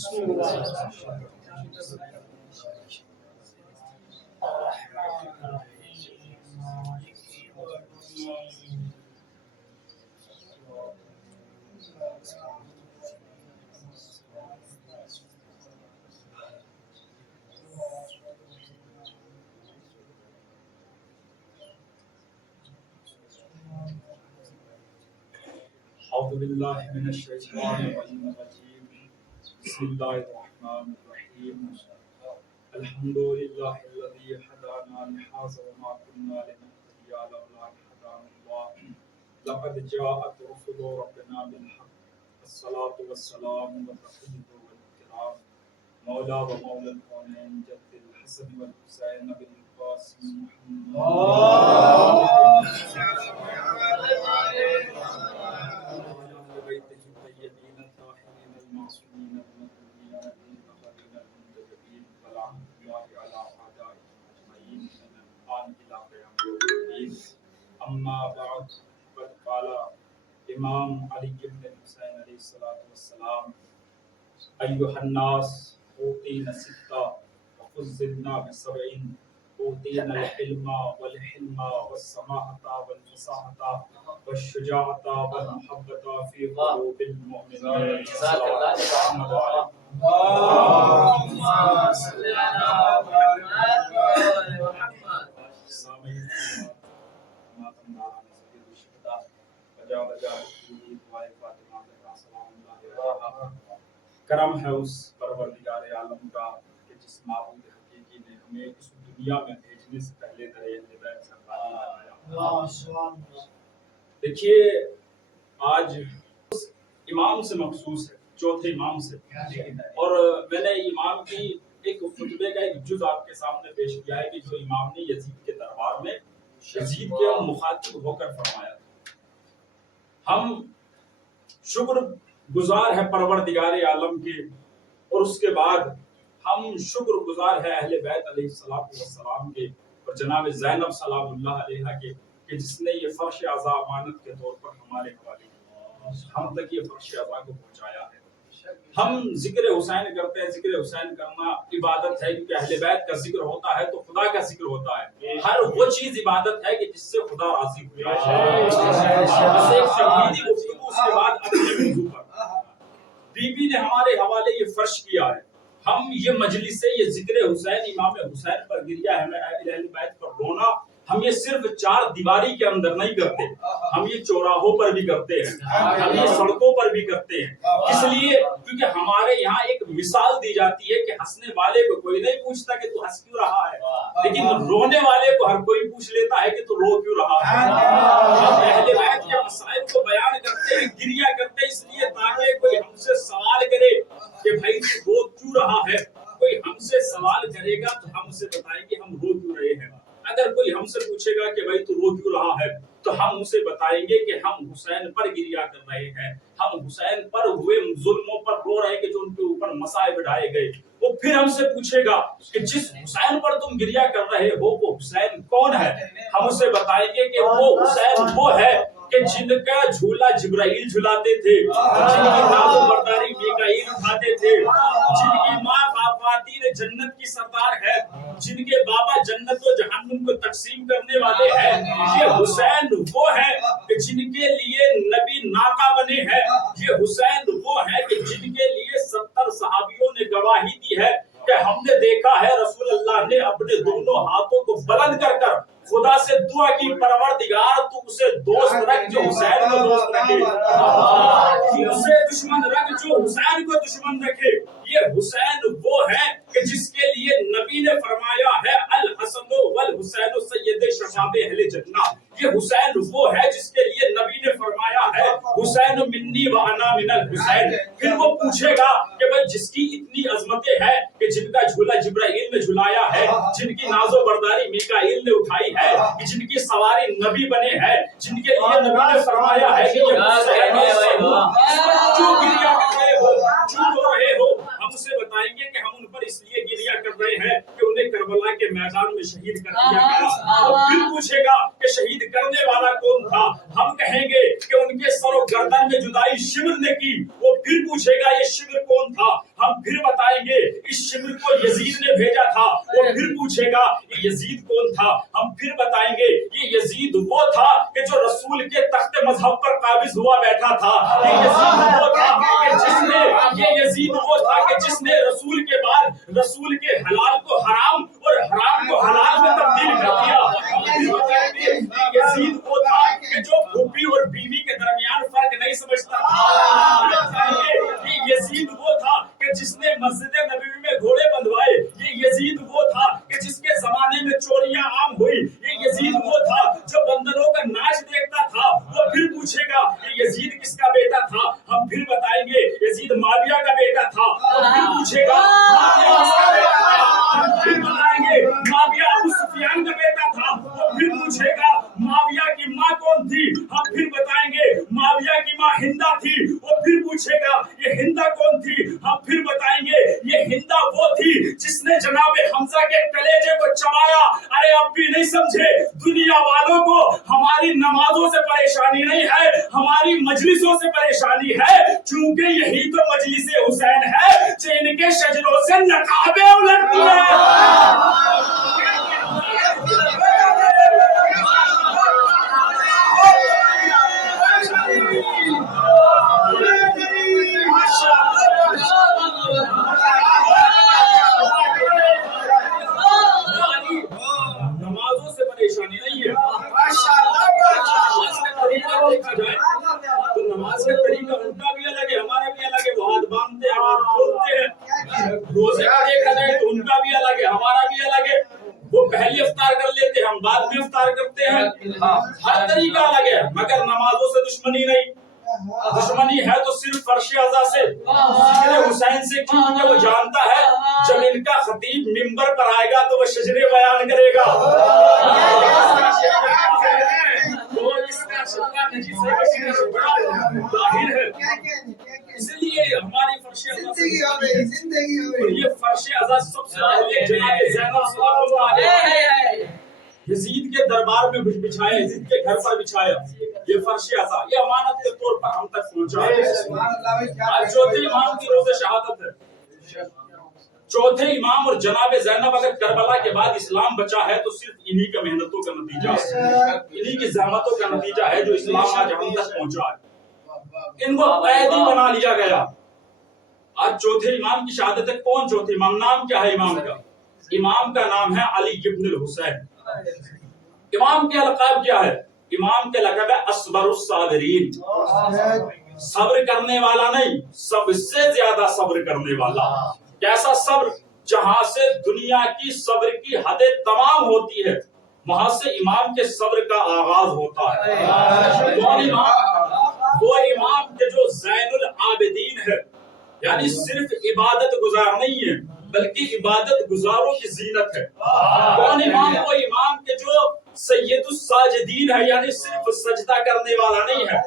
أعوذ بالله من الشيطان الرجيم بسم الله الرحمن الرحيم الحمد لله الذي هدانا لهذا وما كنا لنهتدي لولا أن هدانا الله لقد جاءت رسل ربنا بالحق الصلاة والسلام والتحية والاحترام مولا ومولى الكونين جد الحسن والحسين بالقاسم محمد بيته الطيبين الطاهرين المعصومين المظلومين المنتقبين المنتجبين ولعنة الله على أعدائهم أجمعين من الآن إلى قيام يوم الدين أما بعد فقد قال إمام علي بن الحسين عليه الصلاة والسلام أيها الناس أوتينا ستة وفضلنا بسبعين أوتينا الحلم والحلم والسماحة والفصاحة والشجاعة والمحبة في قلوب المؤمنين. اللهم صل على محمد. سامعین ماتم ناران سید الشہداء بجا بجا دعائے فاطمہ علیہ السلام علیہ کرم ہے اس پروردگار عالم کا کہ جس معبود حقیقی نے ہمیں اس دنیا میں بھیجنے سے پہلے درے بیت سرکار. دیکھیے آج امام سے مخصوص ہے، چوتھے امام سے، اور میں نے امام کی ایک خطبے کا ایک جز آپ کے سامنے پیش کیا ہے کہ جو امام نے یزید کے دربار میں یزید کے مخاطب ہو کر فرمایا. ہم شکر گزار ہے پروردگار عالم کے، اور اس کے بعد ہم شکر گزار ہے اہل بیت علیہ السلام کے، اور جناب زینب سلام اللہ علیہا کے کہ جس نے یہ فرش عزا امانت کے طور پر ہمارے حوالے کیا، ہم تک یہ فرش عزا کو پہنچایا ہے. ہم ذکر حسین کرتے ہیں، ذکر حسین کرنا عبادت ہے کیونکہ اہل بیت کا ذکر ہوتا ہے تو خدا کا ذکر ہوتا ہے. ہر وہ چیز عبادت ہے کہ جس سے خدا راضی ہوتا ہے. شہیدی گفتگو اس کے بعد اپنے موضوع پر بی بی نے ہمارے حوالے یہ فرش کیا ہے. ہم یہ مجلس سے یہ ذکر حسین امام حسین پر گریا ہے اہل بیت پر رونا، ہم یہ صرف چار دیواری کے اندر نہیں کرتے، ہم یہ چوراہوں پر بھی کرتے ہیں، ہم یہ سڑکوں پر بھی کرتے ہیں. اس لیے کیونکہ ہمارے یہاں ایک مثال دی جاتی ہے کہ ہنسنے والے کو کوئی نہیں پوچھتا کہ تو ہنس کیوں رہا ہے، لیکن رونے والے کو ہر کوئی پوچھ لیتا ہے کہ تو رو کیوں رہا ہے. ہم اہل بیت کے مسائل کو بیان کرتے ہیں، گریا کرتے ہیں اس لیے تاکہ کوئی ہم سے سوال کرے کہ بھائی تو رو کیوں رہا ہے. کوئی ہم سے سوال کرے گا تو ہم اسے بتائیں گے ہم رو کیوں رہے ہیں. اگر کوئی ہم سے پوچھے گا کہ بھائی تو رو کیوں رہا ہے تو ہم اسے بتائیں گے کہ ہم حسین پر گریا کر رہے ہیں، ہم حسین پر ہوئے ظلموں پر رو رہے ہیں کہ جو ان کے اوپر مصائب ڈھائے گئے. وہ پھر ہم سے پوچھے گا کہ جس حسین پر تم گریا کر رہے ہو وہ حسین کون ہے. ہم اسے بتائیں گے کہ وہ حسین وہ ہے کہ جن کا جھولا جبرائیل جھلاتے تھے، جن کی ناز و برداری میکائیل اٹھاتے تھے، جن کی ماں خواتین جنت کی سردار ہے، جن کے بابا جنت و جہنم کو تقسیم کرنے والے ہیں. یہ حسین وہ ہے کہ جن کے لیے نبی ناکا بنے ہیں. یہ حسین وہ ہے کہ جن کے لیے 70 صحابیوں نے گواہی دی ہے کہ ہم نے دیکھا ہے رسول اللہ نے اپنے دونوں ہاتھوں کو بلند کر کر خدا سے دعا کی پروردگار تو اسے دوست رکھ جو حسین کو دوست رکھے، اسے دشمن رکھ جو حسین کو دشمن رکھے. یہ حسین وہ ہے کہ جس کے لیے نبی نے فرمایا ہے الحسن والحسین سید شباب اہل جنہ. یہ حسین وہ ہے جس کے لیے نبی نے فرمایا ہے حسین منی وانا من الحسین. پھر وہ پوچھے گا کہ بھئی جس کی اتنی عظمتیں ہیں کہ جن کا جھولا جبرائیل نے جھلایا ہے، جن کی ناز و برداری میکائیل نے اٹھائی ہے، جن کی سواری نبی بنے ہیں، جن کے لیے نبی نے فرمایا ہے کہ یہ حسین کیوں گریا کر رہے ہو، کیوں رو رہے ہو. ہم اسے بتائیں گے کہ ہم ان پر اس لیے گریا کر رہے ہیں کہ انہیں کربلا کے میدان میں شہید کر دیا گیا. وہ پھر پوچھے گا کہ شہید کرنے والا کون تھا. ہم کہیں گے کہ ان کے سر و گردن میں جدائی شمر نے کی. وہ پھر پوچھے گا یہ شمر کون تھا. ہم پھر بتائیں گے اس شمر کو یزید نے بھیجا تھا. وہ پھر پوچھے گا یہ یزید کون تھا. ہم پھر بتائیں گے یہ یزید وہ تھا کہ جو رسول کے تخت مذہب پر قابض ہوا بیٹھا تھا. یہ یزید وہ تھا کہ جس نے رسول کے بعد رسول کے حلال کو حرام اور حرام کو حلال میں تبدیل کر دیا. ہم پھر بتائیں گے یہ یزید وہ تھا کہ جو پھوپھی اور بیوی کے درمیان فرق نہیں سمجھتا تھا. یہ یزید وہ تھا کہ جس نے مسجد نبوی میں گھوڑے بندھوائے. یہ یزید وہ تھا کہ جس کے زمانے میں چوریاں عام ہوئی. یہ یزید وہ تھا جو بندروں کا ناچ دیکھتا تھا. وہ پھر پوچھے گا یہ یزید کس کا بیٹا تھا. ہم پھر بتائیں گے یزید معاویہ کا بیٹا تھا. وہ پھر پوچھے گا معاویہ کس کا بیٹا تھا. ہم پھر بتائیں گے معاویہ ابو سفیان کا بیٹا تھا. وہ پھر پوچھے گا معاویہ کی ماں کون تھی. ہم پھر بتائیں گے معاویہ کی ماں ہندا تھی. وہ پھر پوچھے گا یہ ہندا کون تھی. ہم پھر بتائیں گے یہ ہندا وہ تھی جس نے جناب حمزہ کے کلیجے کو چبایا. ارے اب بھی نہیں سمجھے. دنیا والوں کو ہماری نمازوں سے پریشانی نہیں ہے, ہماری مجلسوں سے پریشانی ہے, چونکہ یہی تو مجلس حسین ہے جو ان کے شجروں سے نقابیں الٹتی ہے. نمازوں سے پریشانی نہیں ہے. تو نماز کا طریقہ ان کا بھی الگ ہے, ہمارا بھی الگ ہے. وہ ہاتھ باندھتے ہیں, ہاتھ کھولتے ہیں. روزے کا دیکھا جائے تو ان کا بھی الگ ہے, ہمارا بھی الگ ہے. وہ پہلے افطار کر لیتے ہیں, ہم بعد میں افطار کرتے ہیں. ہر طریقہ الگ ہے, مگر نمازوں سے دشمنی نہیں. دشمنی ہے تو صرف فرش اعضاء سے, ذکر حسین سے, کیونکہ وہ جانتا ہے جب ان کا خطیب منبر پر آئے گا تو وہ شجرے بیان کرے گا. اس لیے ہماری فرش یہ فرش اعضاء سب سے پہلے جناب زینب صلی اللہ علیہ یزید کے دربار میں بچھایا, یزید کے گھر پر بچھایا. یہ فرش اعضاء یہ امانت کے طور پر ہم تک پہنچا. آج چوتھے امام کی روز شہادت ہے. چوتھے امام اور جناب زینب اگر کربلا کے بعد اسلام بچا ہے تو صرف انہی کا محنتوں کا نتیجہ ہے, انہی کی زحمتوں کا نتیجہ ہے جو اسلام آج ہم تک پہنچا ہے. ان کو قیدی بنا لیا گیا. آج چوتھے امام کی شہادت ہے. کون چوتھے امام؟ نام کیا ہے امام کا؟ امام کا نام ہے علی ابن الحسین. امام کے القاب کیا ہے؟ امام کے لقب ہے اصبر الصابرین, صبر کرنے والا نہیں, سب سے زیادہ صبر کرنے والا. کیسا صبر؟ جہاں سے دنیا کی صبر کی حدیں تمام ہوتی ہے وہاں سے امام کے صبر کا آغاز ہوتا ہے. کون امام؟ وہ امام کے جو زین العابدین ہے, یعنی صرف عبادت گزار نہیں ہے بلکہ عبادت گزاروں کی زینت ہے. کون امام؟ وہ امام کے جو سید الساجدین ہے, یعنی صرف سجدہ کرنے والا نہیں ہے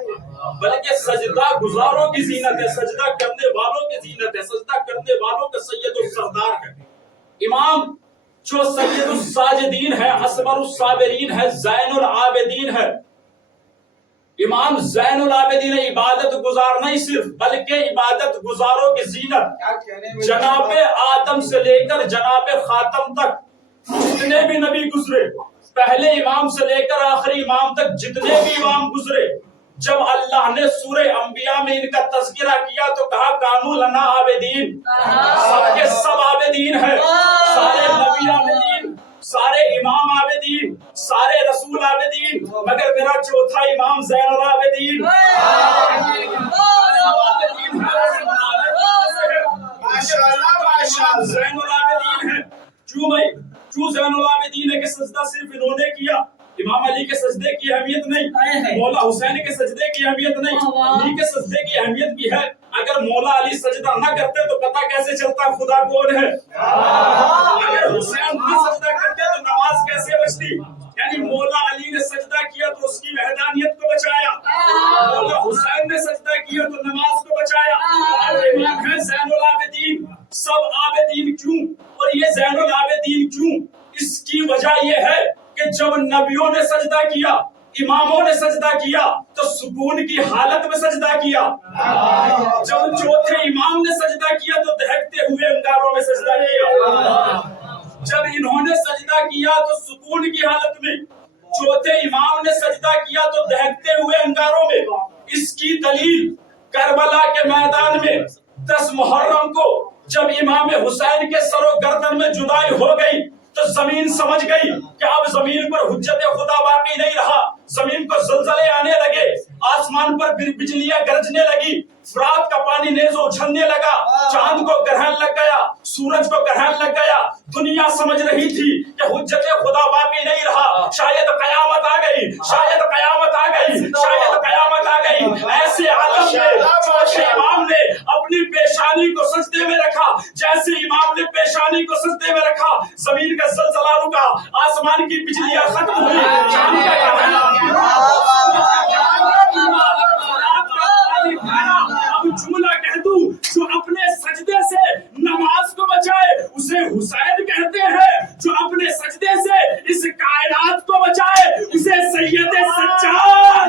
بلکہ سجدہ گزاروں کی زینت ہے, سجدہ کرنے والوں کی زینت ہے, سجدہ کرنے والوں کا سید السردار ہے. امام جو سید الساجدین ہے, اصبر الصابرین ہے, زین العابدین ہے. امام زین العابدین عبادت گزار نہیں صرف بلکہ عبادت گزاروں کی زینت. جناب آدم سے لے کر جناب خاتم تک جتنے بھی نبی گزرے, پہلے امام سے لے کر آخری امام تک جتنے بھی امام گزرے, جب اللہ نے سورہ انبیاء میں ان کا تذکرہ کیا تو کہا کانوا لنا عابدین. سب کے سب عابدین ہیں, سارے نبی عابدین, سارے امام عابدین, سارے رسول عابدین, مگر میرا چوتھا امام زین العابدین. زین العابدین ہے. کیوں بھائی؟ کیوں زین العابدین ہے کہ سجدہ صرف انہوں نے کیا. امام علی کے سجدے کی اہمیت نہیں, مولا حسین کے سجدے کی اہمیت نہیں, علی کے سجدے کی اہمیت بھی ہے. اگر مولا علی سجدہ نہ کرتے تو پتہ کیسے چلتا خدا کون ہے؟ اگر حسین نہ سجدہ کرتے تو نماز کیسے بچتی؟ یعنی مولا علی نے سجدہ کیا تو اس کی وحدانیت کو بچایا, مولا حسین نے سجدہ کیا تو نماز کو بچایا. اور امام ہے زین العابدین. سب عابدین کیوں اور یہ زین العابدین کیوں؟ اس کی وجہ یہ ہے کہ جب نبیوں نے سجدہ کیا اماموں نے سجدہ کیا تو سکون کی حالت میں سجدہ کیا. جب چوتھے امام نے سجدہ کیا تو دہکتے ہوئے انگاروں میں سجدہ کیا. جب انہوں نے سجدہ کیا تو سکون کی حالت میں, چوتھے امام نے سجدہ کیا تو دہکتے ہوئے انگاروں میں. اس کی دلیل کربلا کے میدان میں 10 محرم کو جب امام حسین کے سر و گردن میں جدائی ہو گئی تو زمین سمجھ گئی کہ اب زمین پر حجت خدا باقی نہیں رہا. زمین کو زلزلے آنے لگے, آسمان پر بجلیاں گرجنے لگی, فرات کا پانی نیز اچھلنے لگا, چاند کو گرہن لگ گیا, سورج کو گرہن لگ گیا. دنیا سمجھ رہی تھی کہ حجت خدا باقی نہیں رہا, شاید قیامت آ گئی, شاید قیامت آ گئی, شاید قیامت آ گئی. ایسے عالم میں چوتھے امام نے اپنی پیشانی کو سجدے میں رکھا. جیسے امام نے پیشانی کو سجدے میں رکھا, زمین کا زلزلہ رکا, آسمان کی بجلیاں ختم ہوئی, چاند کا گرہن. اب جملہ کہہ دوں, جو اپنے سجدے سے نماز کو بچائے اسے حسین کہتے ہیں, جو اپنے سجدے سے اس کائنات کو بچائے اسے سید سجاد.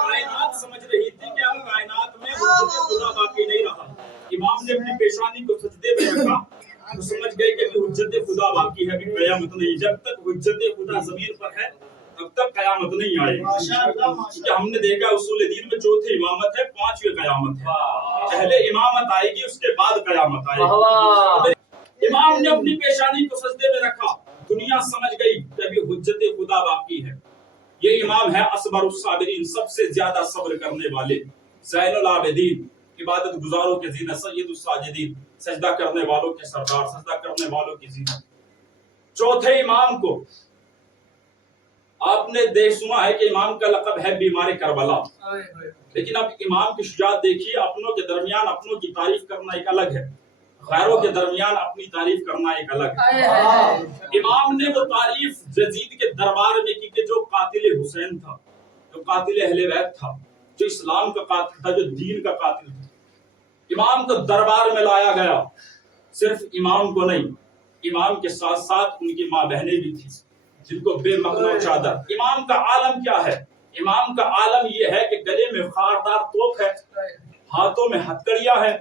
کائنات سمجھ رہی تھی کہ اب کائنات میں حجت خدا باقی نہیں رہا. امام نے اپنی پیشانی کو سجدے میں رکھا تو سمجھ گئے کہ حجت خدا باقی ہے, ابھی قیامت نہیں. جب تک حجت خدا زمین پر ہے تب تک قیامت نہیں آئے. کیونکہ ہم نے دیکھا اصول دین میں چوتھی امامت ہے, پانچویں قیامت ہے. پہلے امامت آئے گی, اس کے بعد قیامت آئے گی. امام نے اپنی پیشانی کو سجدے میں رکھا, دنیا سمجھ گئی کہ ابھی حجت خدا باقی ہے. یہ امام ہے اصبر الصابرین, سب سے زیادہ صبر کرنے والے, زین العابدین, عبادت گزاروں کے زینت, سید الساجدین, سجدہ کرنے والوں کے سردار, سجدہ کرنے والوں کی زینت. چوتھے امام کو آپ نے دیکھ سنا ہے کہ امام کا لقب ہے بیمار کربلا. لیکن اب امام کی شجاعت دیکھیے, اپنوں کے درمیان اپنوں کی تعریف کرنا ایک الگ ہے, غیروں کے درمیان اپنی تعریف کرنا ایک الگ ہے. امام نے وہ تعریف یزید کے دربار میں کی کہ جو قاتل حسین تھا, جو قاتل اہل بیت تھا, جو اسلام کا قاتل تھا, جو دین کا قاتل تھا, امام کو دربار میں لایا گیا. صرف امام کو نہیں, امام کے ساتھ ساتھ ان کی ماں بہنیں بھی تھیں جن کو بے مقنع چادر. امام کا عالم کیا ہے؟ امام کا عالم یہ ہے کہ گلے میں خاردار توپ ہے, ہاتھوں میں ہتکڑیاں ہیں,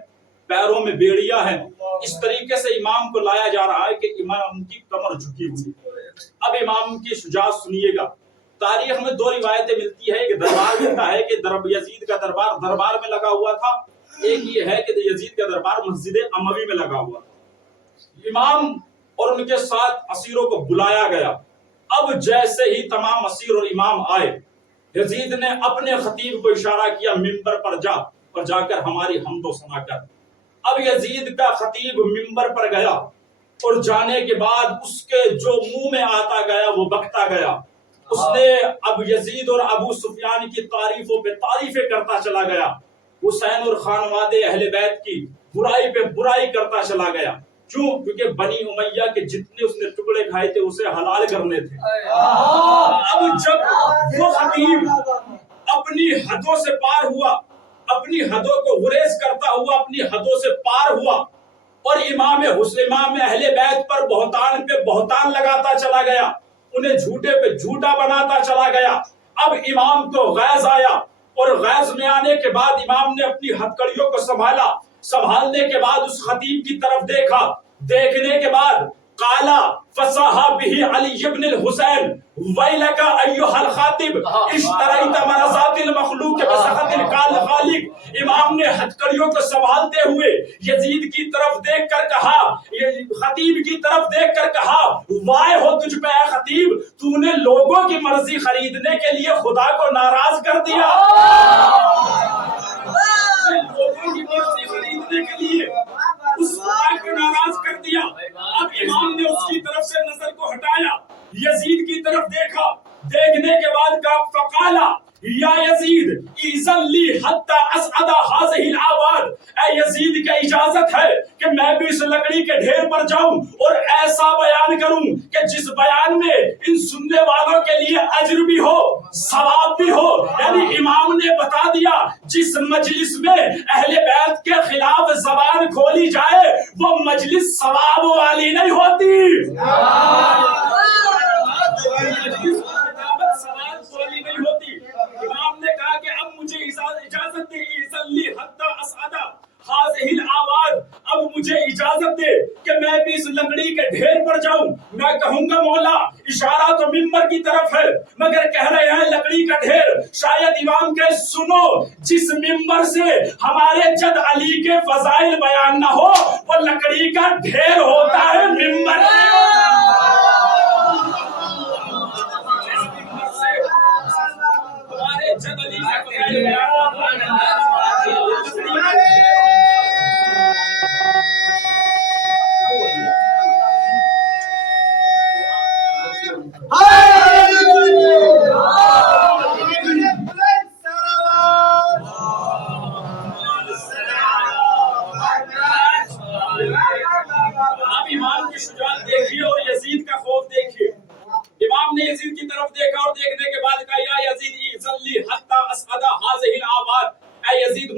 پیروں میں بیڑیاں ہیں. اس طریقے سے امام کو لایا جا رہا ہے کہ امام کی کمر جھکی ہوئی. اب امام کی شجاعت سنیے گا. تاریخ میں 2 روایتیں ملتی ہے, ایک دربار ملتا ہے کہ یزید کا دربار میں لگا ہوا تھا, ایک یہ ہے کہ یزید کا دربار مسجد اموی میں لگا ہوا تھا. امام اور ان کے ساتھ اسیروں کو بلایا گیا. اب جیسے ہی تمام اسیر اور امام آئے, یزید نے اپنے خطیب کو اشارہ کیا, منبر پر جا کر ہماری حمد و ثنا کر. اب یزید کا خطیب منبر پر گیا اور جانے کے بعد اس کے جو منہ میں آتا گیا وہ بکتا گیا. اس نے اب یزید اور ابو سفیان کی تعریفوں پہ تعریفیں کرتا چلا گیا, حسین اور خانوادے اہل بیت کی برائی پہ برائی کرتا چلا گیا. کیوں؟ کیونکہ بنی امیہ کے جتنے اس نے ٹکڑے کھائے تھے اسے حلال کرنے تھے. اب جب وہ خطیب اپنی حدوں سے پار ہوا, اپنی حدوں کو گریز کرتا ہوا اپنی حدوں سے پار ہوا اور امام اہل بیت پر بہتان پہ بہتان لگاتا چلا گیا, انہیں جھوٹے پہ جھوٹا بناتا چلا گیا. اب امام کو غیظ آیا اور غیظ میں آنے کے بعد امام نے اپنی ہتکڑیوں کو سنبھالا. سنبھالنے کے بعد اس خطیب کی طرف دیکھا, دیکھنے کے بعد قالا فصاحا به علی ابن الحسین ویلک ایھا الخاطب اشتریت مرضات المخلوق بسخط الخالق. امام نے ہتکڑیوں کو سنبھالتے ہوئے یزید کی طرف دیکھ کر کہا, خطیب کی طرف دیکھ کر کہا, وائے ہو تجھ پہ اے خطیب, تو نے لوگوں کی مرضی خریدنے کے لیے خدا کو ناراض کر دیا. لوگوں کی مرضی خریدنے کے لیے اس خدا کو ناراض کر دیا. اب امام نے اس کی طرف سے نظر کو ہٹایا, یزید کی طرف دیکھا, دیکھنے کے بعد کہا فقالا یا یزید اذن لی حتی اسعد هذه الاواد, اے یزید کا اجازت ہے کہ میں بھی اس لکڑی کے ڈھیر پر جاؤں اور ایسا بیان کروں کہ جس بیان میں ان سننے والوں کے لیے اجر بھی ہو ثواب بھی ہو. یعنی امام نے بتا دیا جس مجلس میں اہل بیت کے خلاف زبان کھولی جائے وہ مجلس ثواب والی نہیں ہوتی. سوال کھولی نہیں ہوتی. امام نے کہا کہ اب مجھے اجازت دے اب مجھے اجازت دے کہ میں بھی اس لکڑی کے ڈھیر پر جاؤں. میں کہوں گا مولا اشارہ تو ممبر کی طرف ہے مگر کہہ رہے ہیں لکڑی کا ڈھیر. شاید امام کہ سنو جس ممبر سے ہمارے جد علی کے فضائل بیان نہ ہو وہ لکڑی کا ڈھیر ہوتا ہے ممبر. ہمارے جد علی کے فضائل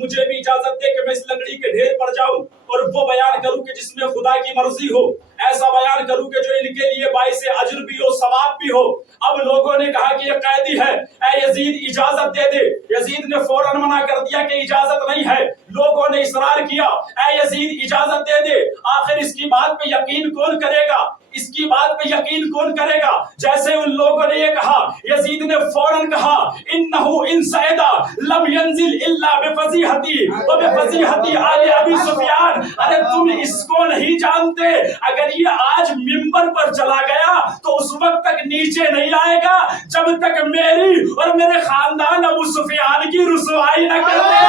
مجھے بھی اجازت دے کہ میں اس لکڑی کے ڈھیر پر جاؤں اور وہ بیان کروں کہ جس میں خدا کی مرضی ہو. ایسا بیان کروں کہ جو ان کے لیے باعث اجر بھی ہو ثواب بھی ہو. اب لوگوں نے کہا کہ یہ قیدی ہے اے یزید اجازت دے دے. یزید نے فوراً منع کر دیا کہ اجازت نہیں ہے. لوگوں نے اصرار کیا اے یزید اجازت دے دے. آخر اس کی بات پہ یقین کون کرے گا اس کی بات پہ یقین کون کرے گا. جیسے ان لوگوں نے یہ کہا یزید نے فوراً کہا انہو ان سعیدہ لم ینزل الا بفضیحتی و بفضیحتی آل ابی سفیان. ارے تم اس کو نہیں جانتے اگر یہ آج ممبر پر چلا گیا تو اس وقت تک نیچے نہیں آئے گا جب تک میری اور میرے خاندان ابو سفیان کی رسوائی نہ کر دے.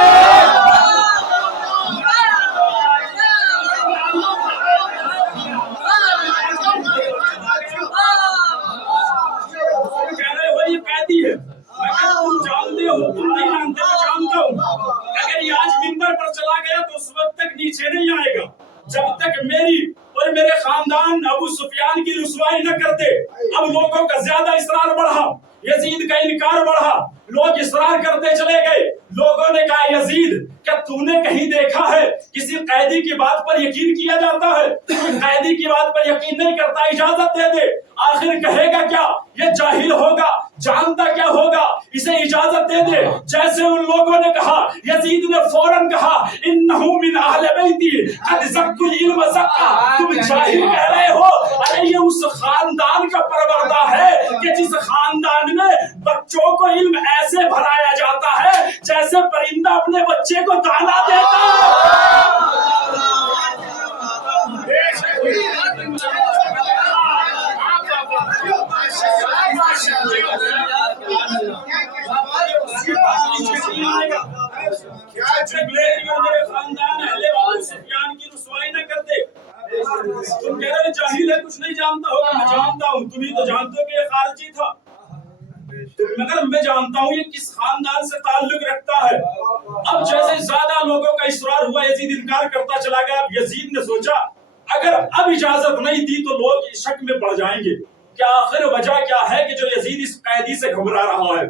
اگر یہ آج ممبر پر چلا گیا تو اس وقت تک نیچے نہیں آئے گا جب تک میری اور میرے خاندان ابو سفیان کی رسوائی نہ کرتے. اب لوگوں کا زیادہ اصرار بڑھا یزید کا انکار بڑھا. لوگ اصرار کرتے چلے گئے. لوگوں نے کہا یزید کیا تو نے کہیں دیکھا ہے کسی قیدی کی بات پر یقین کیا جاتا ہے؟ قیدی کی بات پر یقین نہیں کرتا اجازت دے دے. آخر کہے گا کیا یہ جاہل ہوگا جانتا کیا ہوگا اسے اجازت دے دے. جیسے ان لوگوں نے کہا یزید نے فوراً کہا انہو من اہل بیتی قد زکوا العلم زکا. تم جاہل کہہ رہے ہو ارے یہ اس خاندان کا پروردہ ہے کہ جس خاندان میں بچوں کو علم ایسے بھرایا جاتا ہے جیسے پرندہ اپنے بچے کو دانا دیتا. میرے خاندان اہل ابو سفیان کی رسوائی نہ کرتے. تم کہہ رہے جاہل ہے کچھ نہیں جانتا ہوگا. میں جانتا ہوں تم ہی تو جانتے ہو کہ یہ خارجی تھا مگر میں جانتا ہوں یہ کس خاندان سے تعلق رکھتا ہے. اب جیسے زیادہ لوگوں کا اصرار ہوا یزید انکار کرتا چلا گیا. اب یزید نے سوچا اگر اب اجازت نہیں دی تو لوگ شک میں پڑ جائیں گے کہ آخر وجہ کیا ہے کہ جو یزید اس قیدی سے گھبرا رہا ہے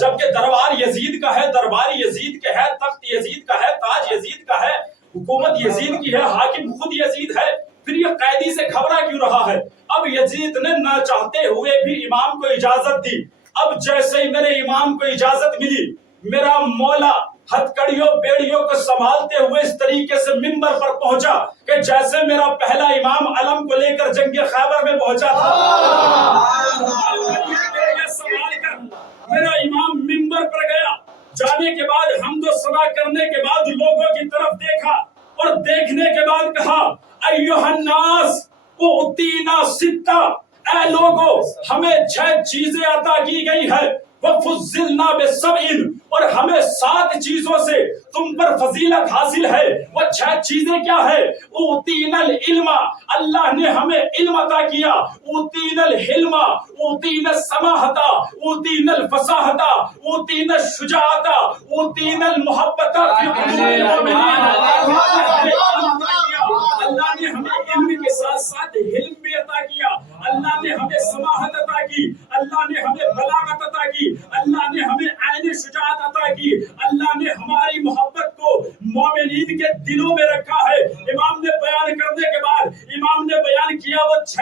جبکہ دربار یزید کا ہے درباری یزید کے ہے تخت یزید کا ہے تاج یزید کا ہے حکومت یزید کی ہے حاکم خود یزید ہے پھر یہ قیدی سے گھبرا کیوں رہا ہے. اب یزید نے نہ چاہتے ہوئے بھی امام کو اجازت دی. اب جیسے ہی میرے امام کو اجازت ملی میرا مولا ہتھکڑیوں بیڑیوں کو سنبھالتے ہوئے اس طریقے سے منبر پر پہنچا کہ جیسے میرا پہلا امام علم کو لے کر جنگ خیبر میں پہنچا تھا. میرا امام منبر پر گیا. جانے کے بعد حمد و ثنا کرنے کے بعد لوگوں کی طرف دیکھا اور دیکھنے کے بعد کہا ایھا الناس اعطینا ستہ. اے لوگوں ہمیں 6 چیزیں عطا کی گئی ہے وَفُضِّلْنَا بِسَبْعٍ، اور ہمیں 7 چیزوں سے تم پر فضیلت حاصل ہے. وہ 6 چیزیں کیا ہے؟ اوتینا العلم، اللہ نے ہمیں علم عطا کیا. اوتینا الحلم، اوتینا السماحت، اوتینا الفصاحت، اوتینا الشجاعت، اوتینا المحبت فی قلوب المؤمنین. اللہ نے ہمیں علم کے ساتھ ساتھ حلم بھی عطا کیا. اللہ نے ہمیں سماحت عطا کی. اللہ نے ہمیں بلاغت عطا کی. اللہ نے ہمیں عین شجاعت عطا کی. اللہ نے ہماری محبت کو مومنین کے دلوں میں رکھا ہے. امام نے بیان کرنے کے بعد امام نے بیان کیا وہ چھ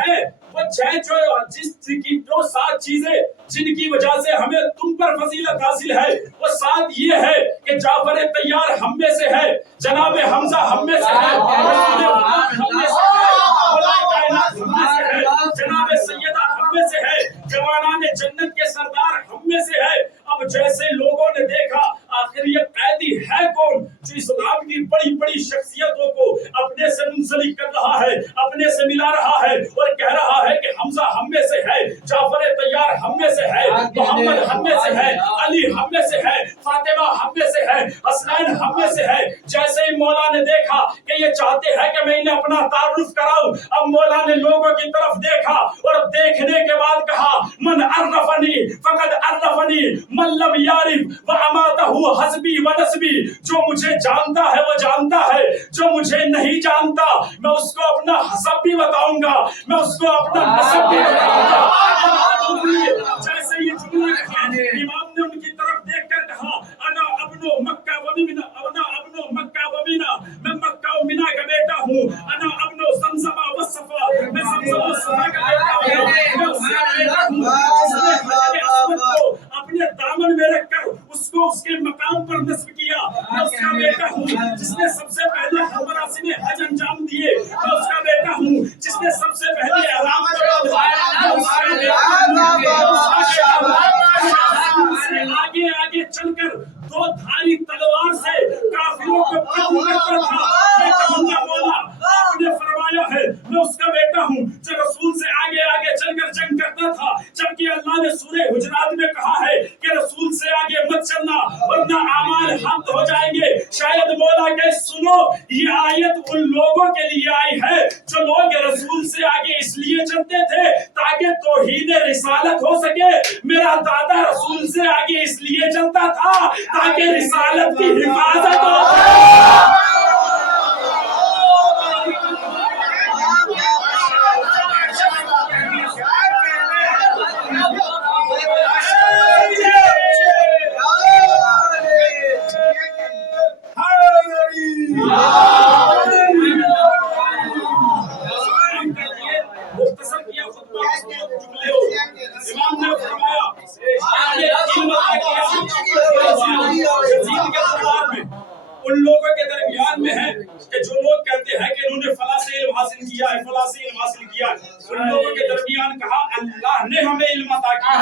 جو 7 چیزیں جن کی وجہ سے ہمیں تم پر فضیلت حاصل ہے. وہ 7 یہ ہے کہ جعفر طیار ہم میں سے ہے، جناب حمزہ ہم میں سے ہے، ہم میں سے ہے، جناب سیدہ ہم میں سے ہے، جوانان جنت کے سردار ہم میں سے ہے. اب جیسے لوگوں نے دیکھا آخر یہ قیدی ہے کون جو اسلام کی بڑی بڑی شخصیتوں کو اپنے سے منسلک کر رہا ہے، اپنے سے ملا رہا ہے اور کہہ رہا ہے کہ حمزہ ہم میں سے ہے، جعفر طیار ہم میں سے ہے، محمد ہم میں سے ہے، علی ہم میں سے ہے، فاطمہ ہم میں سے ہے، حسنین ہم میں سے ہے. جیسے ہی مولا نے دیکھا کہ یہ چاہتے ہیں کہ میں انہیں اپنا تعارف کراؤں، اب مولا نے لوگوں کی طرف دیکھا اور دیکھنے کے بعد کہا من عرفنی فقد عرفنی من لم یعرف واماتہ حسبی ونسبی. جو مجھے جانتا ہے وہ جانتا ہے، جو مجھے نہیں جانتا میں اس کو اپنا حسب بھی بتاؤں گا، میں اس کو اپنا نسب بھی بتاؤں گا. جیسے یہ جملہ کہا امام نے ان کی طرف دیکھ کر کہا انا ابن مکہ و مینا، انا ابن مکہ و مینا، میں مکہ و مینا کا بیٹا ہوں. انا ابن زمزم و صفا، میں زمزم و صفا کا بیٹا ہوں. میں اس کا بیٹا ہوں جس نے حجر اسود کو اپنے دامن میں رکھ کر اس کو اس کے مقام پر نصب کیا. میں اس کا بیٹا ہوں جس نے سب سے پہلے مراسم حج انجام دیے. میں اس کا بیٹا ہوں جس نے سب سے پہلے احرام کو آگے آگے چل کر 2 دھاری تلوار سے کافروں کو قتل کرتا تھا. یہ کہوں مولا آپ نے فرمایا ہے میں اس کا بیٹا ہوں جو رسول سے آگے آگے چل کر جنگ کرتا تھا. جبکہ اللہ نے سورہ حجرات میں کہا ہے کہ رسول سے آگے مت چلنا ورنہ اعمال حق ہو جائیں گے. شاید مولا کہ سنو یہ آیت ان لوگوں کے لیے آئی ہے جو لوگ رسول سے آگے اس لیے چلتے تھے تاکہ توحید رسالت ہو سکے. میرا دادا رسول سے آگے اس لیے چلتا تھا تاکہ رسالت کی حفاظت ہو. مختصر کیا خطبہ امام نے فرمایا ان لوگوں کے درمیان میں ہے کہ جو لوگ کہتے ہیں کہ انہوں نے فلاں سے علم حاصل کیا ہے، فلاں سے علم حاصل کیا ہے. ان لوگوں کے درمیان کہا اللہ نے ہمیں علم عطا کیا.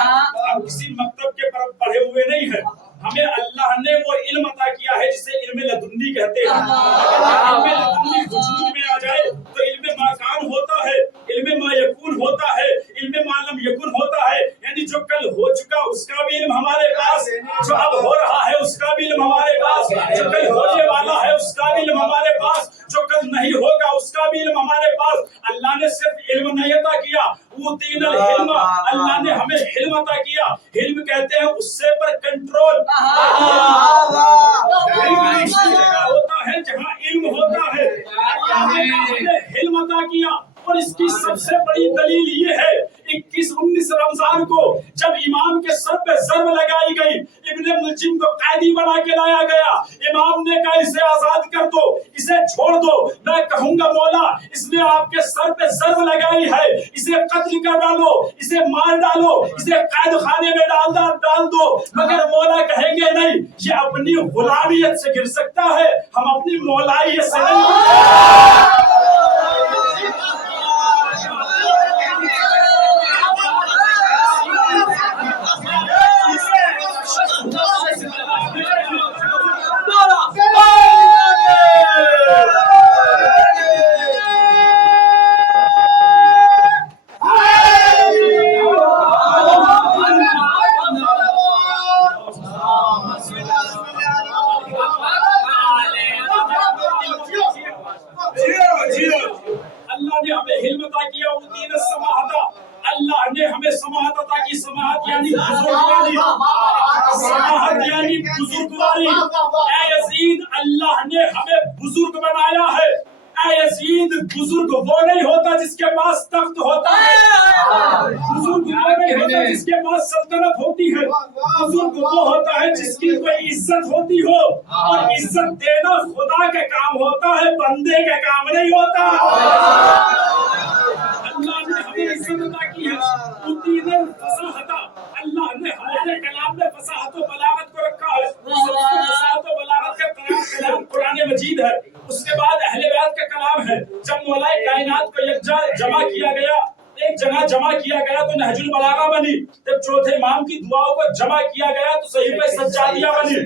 ہم کسی مکتب کے پڑھے ہوئے نہیں ہیں، ہمیں اللہ نے وہ علم عطا کیا ہے جسے علم لدنی کہتے ہیں. علم لدنی وجود میں آ جائے تو علم ما کان ہوتا ہے، علم ما یکون ہوتا ہے، علم ما لم یکن ہوتا ہے. یعنی جو کل ہو چکا اس کا بھی علم ہمارے پاس، جو اب ہو رہا ہے اس کا بھی علم ہمارے پاس، جو کل ہونے والا ہے اس کا بھی علم ہمارے پاس، جو کل نہیں ہوگا اس کا بھی علم ہمارے پاس. اللہ نے صرف علم نہیں عطا کیا، اوتینا العلم، اللہ نے ہمیں علم عطا کیا. علم کہتے ہیں غصے پر کنٹرول. ہوتا ہے جہاں علم ہوتا ہے. اللہ نے ہمیں علم عطا کیا. اور اس کی سب سے بڑی دلیل یہ ہے 21-19 رمضان کو جب امام کے سر پہ ضرب لگائی گئی، ابن ملجم کو قیدی بنا کے لایا گیا. امام نے کہا اسے آزاد کر دو، اسے چھوڑ دو. میں کہوں گا مولا اس نے آپ کے سر پہ ضرب لگائی ہے، اسے قتل کر ڈالو، اسے مار ڈالو، اسے قید خانے میں ڈال دو. مگر مولا کہیں گے نہیں، یہ اپنی غلامیت سے گر سکتا ہے، ہم اپنی مولائیت سے نہیں. یعنی سماحت یعنی بزرگواری، سماحت یعنی بزرگواری۔ اے یزید اللہ نے ہمیں بزرگ بنایا ہے۔ اے یزید بزرگ وہ نہیں ہوتا جس کے پاس تخت ہوتا ہے، بزرگ وہ نہیں ہوتا جس کے پاس سلطنت ہوتی ہے، بزرگ وہ ہوتا ہے جس کی کوئی عزت ہوتی ہو، اور عزت دینا خدا کا کام ہوتا ہے، بندے کا کام نہیں ہوتا۔ اللہ نے ہمیں عزت عطا کی ہے، اتینا الفصاحت، اللہ نے ہمارے کلام میں فصاحت و بلاغت کو رکھا ہے۔ فصاحت و بلاغت کا کلام قرآن مجید ہے، اس کے بعد اہل بیت کا کلام ہے۔ جب مولائے کائنات کو یک جمع کیا گیا، ایک جگہ جمع کیا گیا تو نہج البلاغہ بنی۔ جب چوتھے امام کی دعاؤں کو جمع کیا گیا تو صحیفہ سجادیہ بنی۔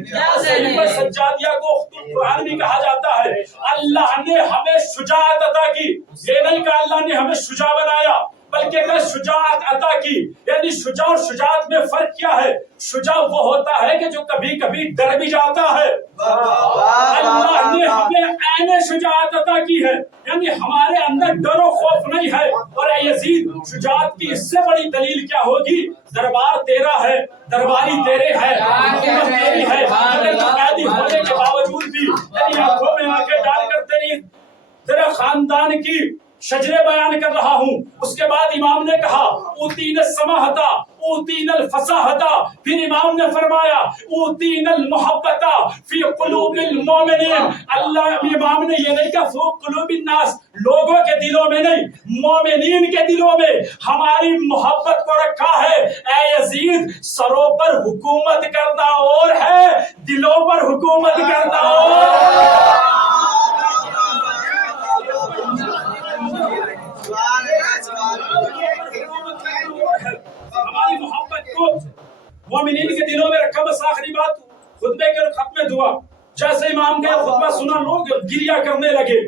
صحیفہ سجادیہ کو اخت القرآن بھی کہا جاتا ہے۔ اللہ نے ہمیں شجاعت عطا کی، یہ نہیں کہ اللہ نے ہمیں شجاع بنایا، بلکہ کہ شجاعت عطا کی۔ یعنی شجاع اور شجاعت میں فرق کیا ہے؟ شجاع وہ ہوتا ہے کہ جو کبھی کبھی ڈر بھی جاتا ہے، اللہ نے ہمیں عین شجاعت عطا کی ہے، یعنی ہمارے اندر ڈر و خوف نہیں ہے۔ اور اے یزید شجاعت کی اس سے بڑی دلیل کیا ہوگی؟ دربار تیرا ہے، درباری تیرے ہے، حکومت تیری ہے، اگر تو قیدی ہونے کے باوجود بھی تیری آنکھوں میں آنکھیں ڈال کر تیرے خاندان کی شجرے بیان کر رہا ہوں۔ اس کے بعد امام نے کہا اوتین السماحت اوتین الفصاحت، پھر امام نے فرمایا اوتین المحبت فی قلوب المومنین۔ اللہ امام نے یہ نہیں کہا فی قلوب الناس، لوگوں کے دلوں میں نہیں، مومنین کے دلوں میں ہماری محبت کو رکھا ہے۔ اے یزید سروں پر حکومت کرنا اور ہے، دلوں پر حکومت کرنا اور۔ ہماری محبت کو مومنین کے دلوں میں رکھا۔ بس آخری بات خطبے کے ختم دعا، جیسے امام کا خطبہ سنا لوگ گریہ کرنے لگے،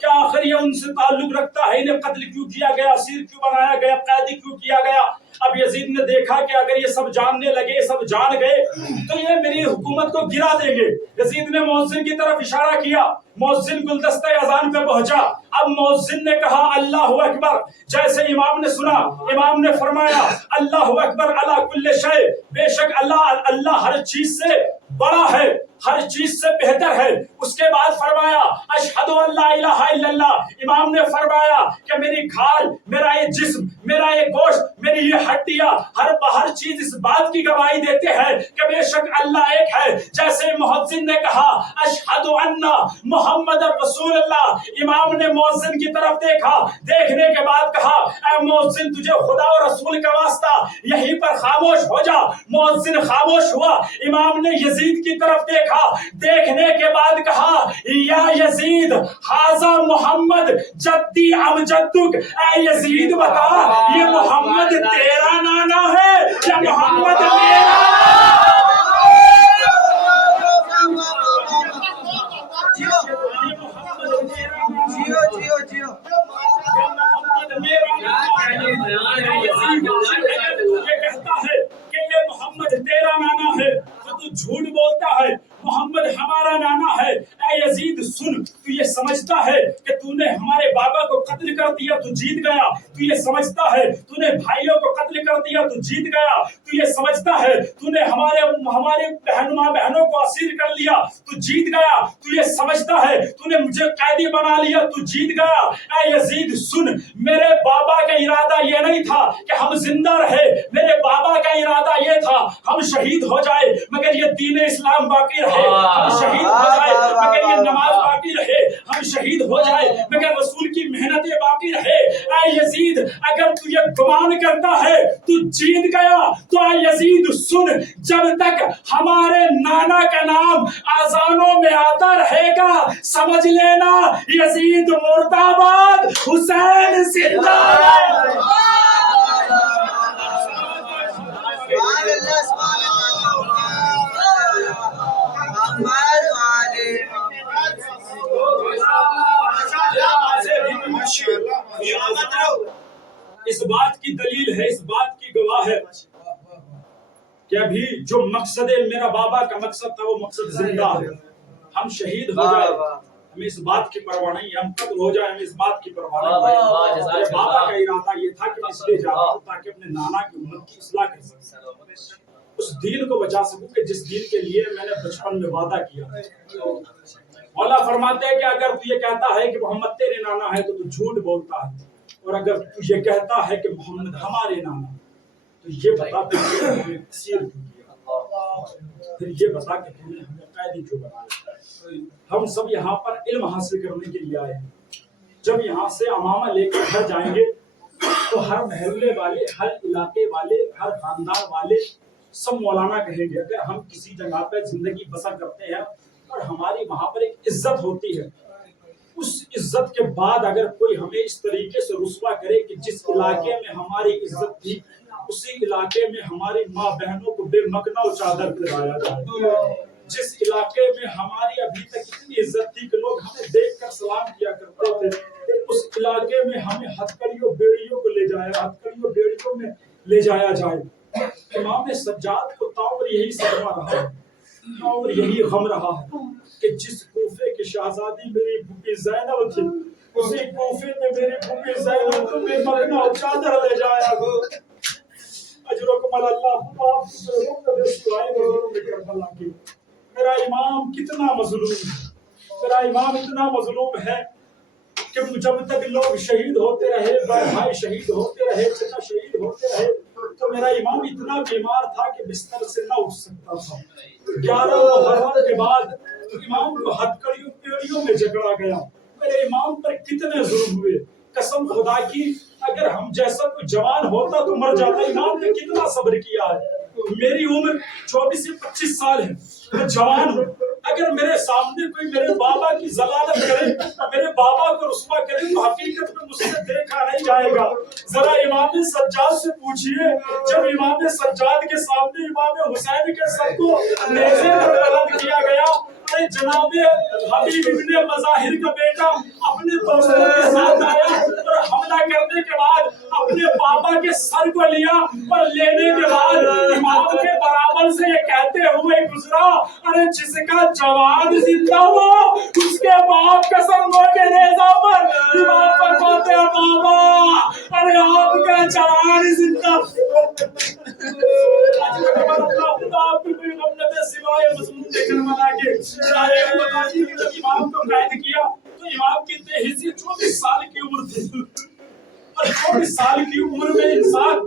کیا آخر یہ ان سے تعلق رکھتا ہے؟ انہیں قتل کیوں کیا گیا، اسیر کیوں بنایا گیا، قیدی کیوں کیا گیا؟ اب یزید نے دیکھا کہ اگر یہ سب جاننے لگے، سب جان گئے تو یہ میری حکومت کو گرا دیں گے۔ یزید نے مؤذن کی طرف اشارہ کیا، مؤذن گلدستہ اذان پہ پہنچا۔ اب مؤذن نے کہا اللہ اکبر، جیسے امام نے سنا امام نے فرمایا اللہ اکبر علی کل شیء، بے شک اللہ ہر چیز سے بڑا ہے، ہر چیز سے بہتر ہے۔ اس کے بعد فرمایا اشہد ان لا الہ الا اللہ۔ امام نے فرمایا کہ میری کھال، میرا یہ جسم، میرا یہ گوشت، میری یہ ہڈیاں، ہر چیز اس بات کی گواہی دیتے ہیں کہ بے شک اللہ ایک ہے۔ جیسے مؤذن نے کہا اشہد ان محمد رسول اللہ، امام نے مؤذن کی طرف دیکھا، دیکھنے کے بعد کہا اے مؤذن تجھے خدا اور رسول کا واسطہ یہیں پر خاموش ہو جا۔ مؤذن خاموش ہوا۔ امام نے یزید کی طرف دیکھا، دیکھنے کے بعد کہا یا یزید ھذا محمد جدی ام جدک، اے یزید بتا یہ محمد تیرا نانا ہے یا محمد میرا؟ محمد تیرا نانا ہے تو جھوٹ بولتا ہے، محمد ہمارا نانا ہے۔ اے یزید سن، تو یہ سمجھتا ہے کہ تو نے ہمارے بابا کو قتل کر دیا تو جیت گیا، تو یہ سمجھتا ہے تو نے بھائیوں کو قتل کر دیا تو جیت گیا، تو یہ سمجھتا ہے تو نے ہمارے بہنوں کو اسیر کر لیا تو جیت گیا، تو یہ سمجھتا ہے تو نے مجھے قیدی بنا لیا تو جیت گیا۔ اے یزید سن، میرے بابا کا ارادہ یہ نہیں تھا کہ ہم زندہ رہے، میرے بابا کا ارادہ یہ تھا ہم شہید ہو جائے مگر یہ دین اسلام باقی رہے، ہم شہید ہو جائے مگر یہ نماز باقی رہے، ہم شہید ہو جائے مگر رسول کی محنتیں باقی رہے۔ اے یزید اگر تو یہ گمان کرتا ہے تو جیت گیا، تو اے یزید سن، جب تک ہمارے نانا کا نام آذانوں میں آتا رہے گا سمجھ لینا یزید مرد آباد، حسین زندہ ہے۔ اس بات کی دلیل ہے، اس بات کی گواہ ہے کہ ابھی جو مقصد میرا بابا کا مقصد تھا وہ مقصد زندہ ہے۔ ہم شہید ہو جائے ہمیں اس بات کی پرواہ نہیں ہے، ہم قتل ہو جائیں ہمیں اس بات کی پرواہ نہیں ہے۔ میرے بابا کا ارادہ یہ تھا کہ میں اس لیے جا رہا ہوں تاکہ اپنے نانا کی امت کی اصلاح کر سکوں، اس دین کو بچا سکوں کہ جس دین کے لیے میں نے بچپن میں وعدہ کیا۔ مولا فرماتے ہیں کہ اگر تو یہ کہتا ہے کہ محمد تیرے نانا ہے تو تو جھوٹ بولتا ہے، اور اگر تو یہ کہتا ہے کہ محمد ہمارے نانا تو یہ بتا کہ تو نے ہمیں اسیر کیوں کیا، پھر یہ بتا کہ تو نے ہمیں قیدی کیوں بنایا۔ ہم سب یہاں پر علم حاصل کرنے کے لیے آئے ہیں، جب یہاں سے امامہ لے کر گھر جائیں گے تو ہر محلے والے، ہر علاقے والے، ہر خاندان والے سب مولانا کہیں گے۔ اگر ہم کسی جگہ پہ زندگی بسر کرتے ہیں اور ہماری وہاں پر ایک عزت ہوتی ہے، اس عزت کے بعد اگر کوئی ہمیں اس طریقے سے رسوا کرے کہ جس علاقے میں ہماری عزت تھی اسی علاقے میں ہماری ماں بہنوں کو بے مکنا و چادر پہنایا جائے، جس علاقے میں ہماری ابھی تک اتنی عزت تھی کہ لوگ ہمیں دیکھ کر سلام کیا کرتے تھے، اس علاقے میں ہمیں ہتھکڑیوں بیڑیوں کو لے جایا، ہتھکڑیوں بیڑیوں میں لے جایا جائے۔ امام سجاد کو تاؤر یہی صدمہ رہا ہے، اور یہی غم رہا ہے کہ جس کوفے کی شہزادی میری پھوپھی زینب تھی اسی کوفے میں میری پھوپھی زینب کو بے مکنا و چادر لے جایا گو۔ اجرکم اللہ آپ سے رکن سوائے کربلا کی۔ میرا امام کتنا مظلوم ہے، میرا امام اتنا مظلوم ہے کہ جب تک لوگ شہید ہوتے رہے، بھائی شہید ہوتے رہے، چچا شہید ہوتے رہے، تو میرا امام اتنا بیمار تھا کہ بستر سے نہ اٹھ سکتا تھا۔ 11 محرم کے بعد امام کو ہتھکڑیوں پیڑیوں میں جکڑا گیا۔ میرے امام پر کتنے ظلم ہوئے، قسم خدا کی اگر ہم جیسا کوئی جوان ہوتا تو مر جاتا۔ امام نے کتنا صبر کیا ہے۔ میری عمر 24 سے 25 سال ہے، میں جوان ہوں، اگر میرے سامنے کوئی میرے بابا کی ضلالت کرے، میرے بابا کو رسوا کرے تو حقیقت میں مجھ سے دیکھا نہیں جائے گا۔ ذرا امام سجاد سے پوچھئے، جب امام سجاد کے سامنے امام حسین کے سر کو نیزے پر بلند کیا گیا، جناب حبیب ابن مظاہر کا بیٹا اپنے دوستوں کے ساتھ آیا اور حملہ کرنے کے بعد اپنے بابا کے سر کو لیا اور لینے کے بعد امام کے برابر سے یہ کہتے ہوئے گزرا، ارے جس کا جوان زندہ ہو اس کے باپ قسم ہو کے نیزہ پر امام فرماتے ہیں بابا ارے آپ کا جوان زندہ آپ کو کوئی غم نہ دے سوائے مظلوم دیکھنے والا کے۔ امام کو قید کیا تو امام کی تحیثی 24 سال کی عمر تھی، اور 24 سال کی عمر میں انسان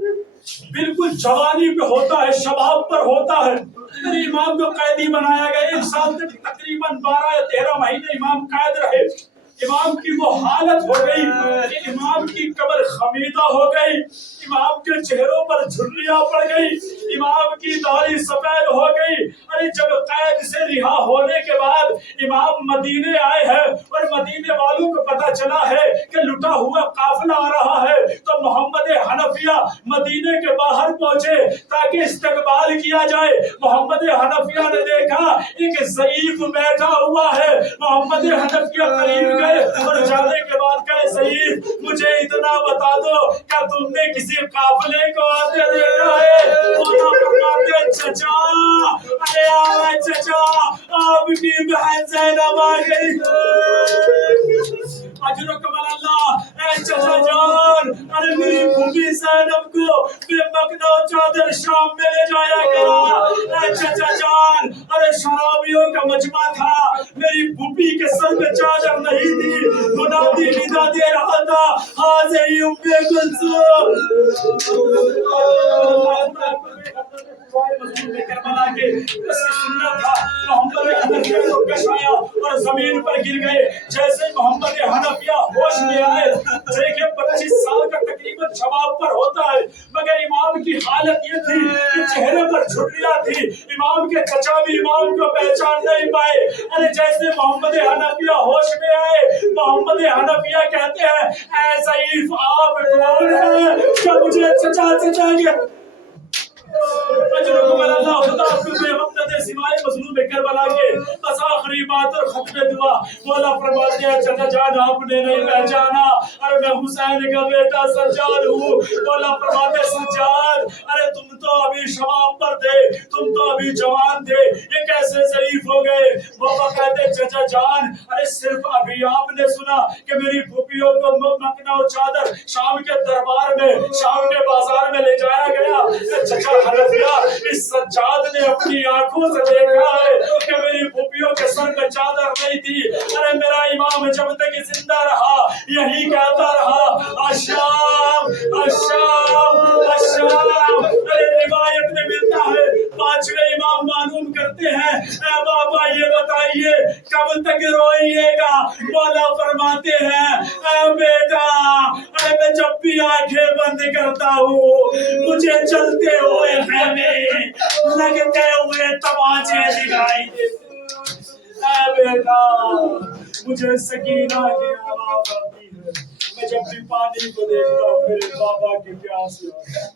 بالکل جوانی پہ ہوتا ہے، شباب پر ہوتا ہے۔ پھر امام کو قیدی بنایا گیا، ایک سال تک تقریباً 12 یا 13 مہینے امام قید رہے۔ امام کی وہ حالت ہو گئی کہ امام کی کمر خمیدہ ہو گئی، امام کے چہروں پر جھریاں پڑ گئی، امام کی داڑھی سفید ہو گئی۔ ارے جب قید سے رہا ہونے کے بعد امام مدینے آئے ہیں اور مدینے والوں کو پتہ چلا ہے کہ لٹا ہوا قافلہ آ رہا ہے، تو محمد حنفیہ مدینے کے باہر پہنچے تاکہ استقبال کیا جائے۔ محمد حنفیہ نے دیکھا ایک ضعیف بیٹھا ہوا ہے، محمد حنفیہ قریب گئے اور جانے کے بعد کہے ضعیف مجھے اتنا بتا دو کہ تم نے کسی قافلے کو آتے دیکھا ہے؟ فرماتے چچا ارے آئے چچا آپ کی بہن زینب آ گئی، اجرکم اللہ اے چچا جان، ارے میری پھوپھی زینب کو بے مکنا چادر شام میں لے جایا گیا۔ اے چچا جان ارے شرابیوں کا مجمع تھا، میری پھوپھی کے سر میں چادر نہیں تھی، منادی ندا دے رہا تھا حاضری ام کلثوم۔ کربلا کے اس کی سنت تھا، محمد حنفیہ کو کشایا اور زمین پر گر گئے۔ جیسے محمد حنفیہ ہوش میں آئے، دیکھیں 25 سال کا تقریباً شباب پر ہوتا ہے، مگر امام کی حالت یہ تھی کہ چہرے پر جھریاں تھی، امام کے چچا بھی امام کو پہچان نہیں پائے۔ ارے جیسے محمد حنفیہ ہوش میں آئے، محمد حنفیہ کہتے ہیں اے ضعیف آپ کون ہیں کہ مجھے چچا چچا کے اجرکم اللہ خدا آپ کو بے غم حضرت سمائے مظلوم کربلا کے بس آخری بات اور ختم دعا مولا فرماتے ہیں چچا جان آپ نے نہیں پہچانا ارے میں حسین کا بیٹا سجاد ہوں. مولا فرماتے سجاد ارے تم تو ابھی شباب پر تھے, تم تو ابھی جوان تھے, یہ کیسے ضعیف ہو گئے؟ بابا کہتے چچا جان ارے صرف ابھی آپ نے سنا کہ میری پھوپھیوں کو مکنا و چادر شام کے دربار میں شام کے بازار میں لے جایا گیا. چچا حنفیہ اس سجاد نے اپنی آنکھوں سے دیکھا ہے کہ میری پھوپھیوں کے سر میں چادر نہیں تھی. ارے میرا امام جب تک زندہ رہا یہی کہتا رہا الشام الشام الشام. ارے روایت میں ملتا ہے پانچویں امام معلوم کرتے ہیں اے بابا یہ بتائیے کب تک روئیے گا؟ مولا فرماتے ہیں اے بیٹا ارے میں جب بھی آنکھیں بند کرتا ہوں مجھے چلتے ہوئے خیمے لگتے ہوئے تماچے دکھائی دیتے. اے بیٹا مجھے سکینہ کی آواز آتی ہے, میں جب بھی پانی کو دیکھتا ہوں میرے بابا کی پیاس آتی ہے.